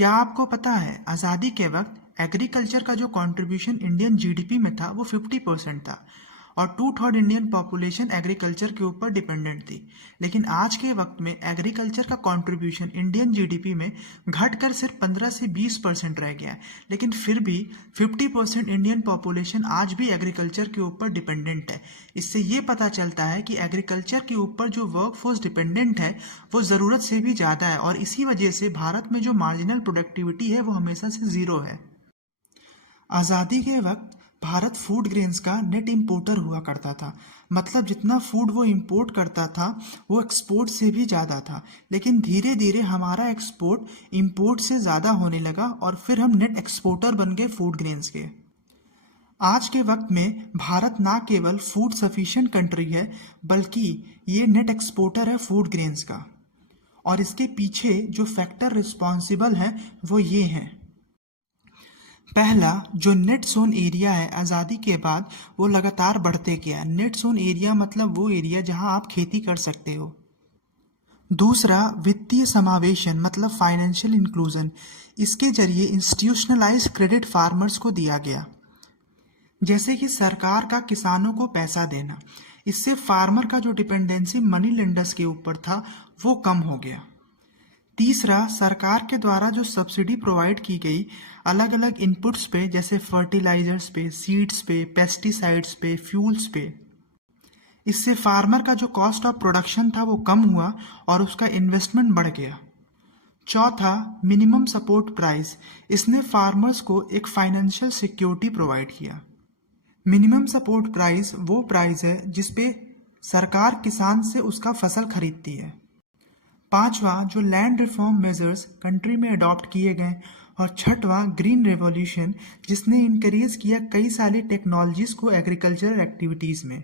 क्या आपको पता है आज़ादी के वक्त एग्रीकल्चर का जो कंट्रीब्यूशन इंडियन जीडीपी में था वो 50% था और 2/3 इंडियन पॉपुलेशन एग्रीकल्चर के ऊपर डिपेंडेंट थी। लेकिन आज के वक्त में एग्रीकल्चर का कंट्रीब्यूशन इंडियन जीडीपी में घटकर सिर्फ 15 से 20% रह गया है। लेकिन फिर भी 50% इंडियन पॉपुलेशन आज भी एग्रीकल्चर के ऊपर डिपेंडेंट है। इससे ये पता चलता है कि एग्रीकल्चर के ऊपर जो वर्कफोर्स डिपेंडेंट है वो ज़रूरत से भी ज़्यादा है और इसी वजह से भारत में जो मार्जिनल प्रोडक्टिविटी है वो हमेशा से ज़ीरो है। आज़ादी के वक्त भारत फूड ग्रेन्स का नेट इंपोर्टर हुआ करता था। मतलब जितना फूड वो इंपोर्ट करता था वो एक्सपोर्ट से भी ज़्यादा था। लेकिन धीरे धीरे हमारा एक्सपोर्ट इंपोर्ट से ज़्यादा होने लगा और फिर हम नेट एक्सपोर्टर बन गए फूड ग्रेन्स के। आज के वक्त में भारत ना केवल फूड सफिशिएंट कंट्री है बल्कि ये नेट एक्सपोर्टर है फूड ग्रेन्स का। और इसके पीछे जो फैक्टर रिस्पॉन्सिबल है वो ये हैं। पहला, जो नेट जोन एरिया है आज़ादी के बाद वो लगातार बढ़ते गया। नेट जोन एरिया मतलब वो एरिया जहां आप खेती कर सकते हो। दूसरा, वित्तीय समावेशन मतलब फाइनेंशियल इंक्लूजन। इसके जरिए इंस्टीट्यूशनलाइज क्रेडिट फार्मर्स को दिया गया, जैसे कि सरकार का किसानों को पैसा देना। इससे फार्मर का जो डिपेंडेंसी मनी लेंडर्स के ऊपर था वो कम हो गया। तीसरा, सरकार के द्वारा जो सब्सिडी प्रोवाइड की गई अलग अलग इनपुट्स पे, जैसे फर्टिलाइजर्स पे, सीड्स पे, पेस्टिसाइड्स पे, फ्यूल्स पे, इससे फार्मर का जो कॉस्ट ऑफ प्रोडक्शन था वो कम हुआ और उसका इन्वेस्टमेंट बढ़ गया। चौथा, मिनिमम सपोर्ट प्राइस। इसने फार्मर्स को एक फाइनेंशियल सिक्योरिटी प्रोवाइड किया। मिनिमम सपोर्ट प्राइस वो प्राइस है जिसपे सरकार किसान से उसका फसल खरीदती है। पांचवा, जो लैंड रिफॉर्म मेजर्स कंट्री में अडॉप्ट किए गए। और छठवां, ग्रीन रेवोल्यूशन, जिसने इंकरेज किया कई सारी टेक्नोलॉजीज को एग्रीकल्चरल एक्टिविटीज़ में।